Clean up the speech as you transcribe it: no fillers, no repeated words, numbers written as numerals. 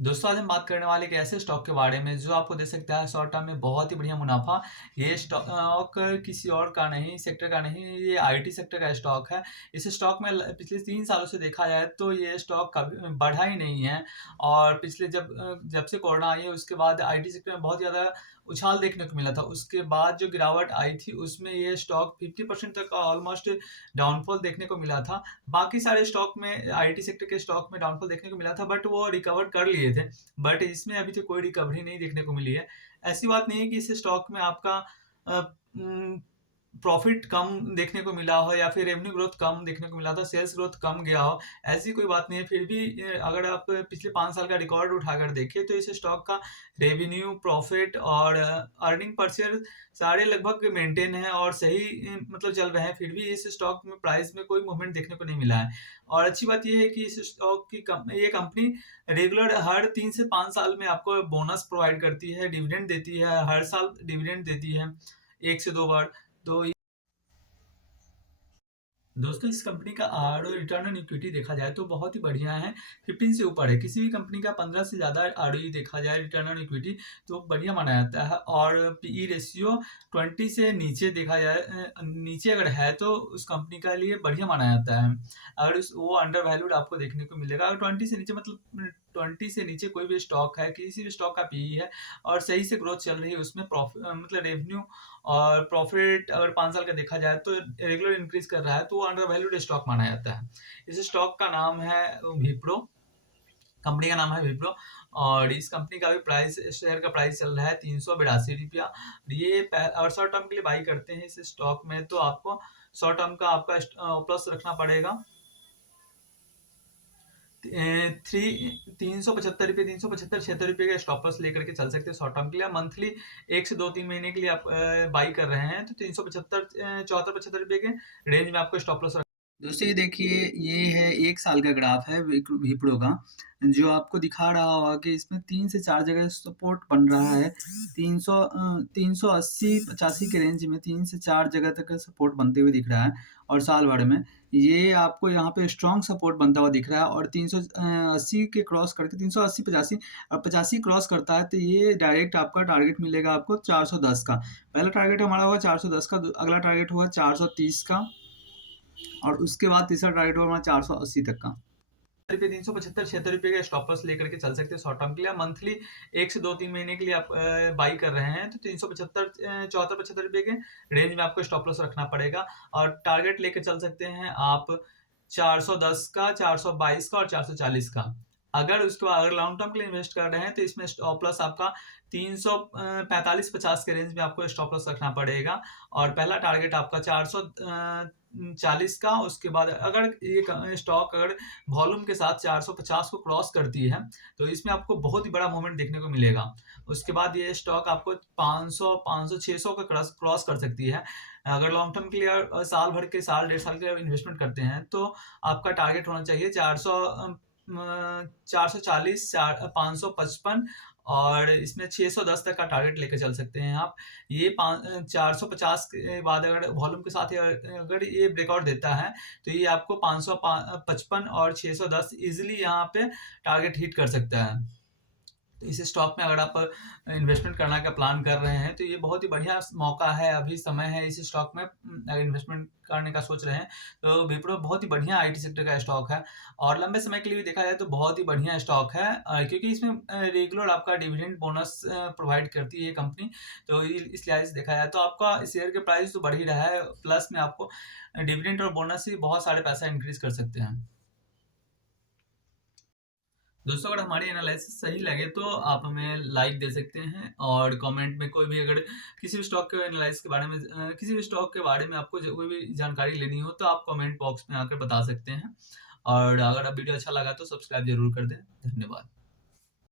दोस्तों आज हम बात करने वाले एक ऐसे स्टॉक के बारे में जो आपको दे सकता है शॉर्ट टर्म में बहुत ही बढ़िया मुनाफा। ये स्टॉक किसी और का नहीं, सेक्टर का नहीं, ये आईटी सेक्टर का स्टॉक है। इस स्टॉक में पिछले 3 सालों से देखा जाए तो ये स्टॉक कभी बढ़ा ही नहीं है। और पिछले जब से कोरोना आई है उसके बाद आईटी सेक्टर में बहुत ज़्यादा उछाल देखने को मिला था। उसके बाद जो गिरावट आई थी उसमें ये स्टॉक 50% तक ऑलमोस्ट डाउनफॉल देखने को मिला था। बाकी सारे स्टॉक में आईटी सेक्टर के स्टॉक में डाउनफॉल देखने को मिला था, बट वो रिकवर कर लिए थे। बट इसमें अभी तो कोई रिकवरी नहीं देखने को मिली है। ऐसी बात नहीं है कि इस स्टॉक में आपका प्रॉफिट कम देखने को मिला हो या फिर रेवेन्यू ग्रोथ कम देखने को मिला था, सेल्स ग्रोथ कम गया हो, ऐसी कोई बात नहीं है। फिर भी अगर आप पिछले 5 साल का रिकॉर्ड उठाकर देखें तो इस स्टॉक का रेवेन्यू, प्रॉफिट और अर्निंग पर शेयर सारे लगभग मेंटेन है और सही मतलब चल रहे हैं। फिर भी इस स्टॉक में प्राइस में कोई मूवमेंट देखने को नहीं मिला है। और अच्छी बात ये है कि इस स्टॉक की ये कंपनी रेगुलर हर 3 से 5 साल में आपको बोनस प्रोवाइड करती है, डिविडेंड देती है, हर साल डिविडेंड देती है 1 से 2 बार। तो दोस्तों इस कंपनी का आरओ रिटर्न ऑन इक्विटी देखा जाए तो बहुत ही बढ़िया है, 15 से ऊपर है। किसी भी कंपनी का 15 से ज़्यादा आरओई देखा जाए रिटर्न ऑन इक्विटी तो बढ़िया माना जाता है। और पीई रेशियो 20 से नीचे देखा जाए, नीचे अगर है तो उस कंपनी का लिए बढ़िया माना जाता है। अगर वो अंडर वैल्यूड आपको देखने को मिलेगा। अगर 20 से नीचे मतलब 20 से नीचे कोई भी स्टॉक है, किसी भी स्टॉक का पीई है और सही से ग्रोथ चल रही है, उसमें प्रॉफिट मतलब रेवेन्यू और प्रॉफिट अगर 5 साल का देखा जाए तो रेगुलर इंक्रीज कर रहा है तो वो अंडर वैल्यूड स्टॉक माना जाता है। इस स्टॉक का नाम है विप्रो, कंपनी का नाम है विप्रो। और इस कंपनी का भी प्राइस, शेयर का प्राइस चल रहा है 382 रुपया। ये और शॉर्ट टर्म के लिए बाई करते हैं इस स्टॉक में तो आपको शॉर्ट टर्म का आपका प्लस रखना पड़ेगा थ्री 375 रुपये, 375-76 रुपये का स्टॉप लॉस लेकर के चल सकते हैं शॉर्ट टर्म के लिए। मंथली 1 से 2-3 महीने के लिए आप बाई कर रहे हैं तो 375 74-75 रुपये के रेंज में आपको स्टॉप लॉस। दोस्तों ये देखिए, ये है 1 साल का ग्राफ है विप्रो का, जो आपको दिखा रहा होगा कि इसमें 3 से 4 जगह सपोर्ट बन रहा है। 380-85 के रेंज में 3 से 4 जगह तक सपोर्ट बनते हुए दिख रहा है। और साल भर में ये आपको यहाँ पे स्ट्रॉन्ग सपोर्ट बनता हुआ दिख रहा है। और 380 के क्रॉस करके 380-85 और 85 क्रॉस करता है तो ये डायरेक्ट आपका टारगेट मिलेगा आपको 410 का। पहला टारगेट हमारा होगा 410 का, अगला टारगेट होगा 430 का और उसके बाद तीसरा टारगेट होगा 480 तक का। 375-76 रुपये का स्टॉप लॉस लेकर के चल सकते हैं शॉर्ट टर्म के लिए। मंथली 1 से 2-3 महीने के लिए आप बाई कर रहे हैं तो 375 74-75 रुपये के रेंज में आपको स्टॉप लॉस रखना पड़ेगा। और टारगेट लेकर चल सकते हैं आप 410 का, 422 का और 440 का। अगर उसके बाद अगर लॉन्ग टर्म के लिए इन्वेस्ट कर रहे हैं तो इसमें स्टॉप लॉस आपका 345-50 के रेंज में आपको स्टॉप लॉस रखना पड़ेगा। और पहला टारगेट आपका 440 का। उसके बाद अगर ये स्टॉक अगर वॉल्यूम के साथ 450 को क्रॉस करती है तो इसमें आपको बहुत ही बड़ा मूवमेंट देखने को मिलेगा। उसके बाद ये स्टॉक आपको 500 500 600 का क्रॉस कर सकती है। अगर लॉन्ग टर्म के लिए साल भर के, साल 1.5 साल के लिए इन्वेस्टमेंट करते हैं तो आपका टारगेट होना चाहिए 440, 555 और इसमें 610 तक का टारगेट लेकर चल सकते हैं आप। ये 450 के बाद अगर वॉल्यूम के साथ अगर ये ब्रेकआउट देता है तो ये आपको 555 और 610 इजीली यहाँ पे टारगेट हिट कर सकता है। तो इस स्टॉक में अगर आप इन्वेस्टमेंट करने का प्लान कर रहे हैं तो ये बहुत ही बढ़िया मौका है, अभी समय है इस स्टॉक में अगर इन्वेस्टमेंट करने का सोच रहे हैं तो विप्रो बहुत ही बढ़िया आईटी सेक्टर का स्टॉक है। और लंबे समय के लिए भी देखा जाए तो बहुत ही बढ़िया स्टॉक है, क्योंकि इसमें रेगुलर आपका डिविडेंड बोनस प्रोवाइड करती है ये कंपनी। तो इस लिहाज से देखा जाए तो आपका शेयर के प्राइस तो बढ़ ही रहा है, प्लस में आपको डिविडेंड और बोनस से बहुत सारे पैसा इंक्रीज कर सकते हैं। दोस्तों अगर हमारी एनालिसिस सही लगे तो आप हमें लाइक दे सकते हैं और कमेंट में कोई भी अगर किसी भी स्टॉक के एनालिसिस के बारे में किसी भी स्टॉक के बारे में आपको कोई भी जानकारी लेनी हो तो आप कमेंट बॉक्स में आकर बता सकते हैं। और अगर आप वीडियो अच्छा लगा तो सब्सक्राइब जरूर कर दें। धन्यवाद।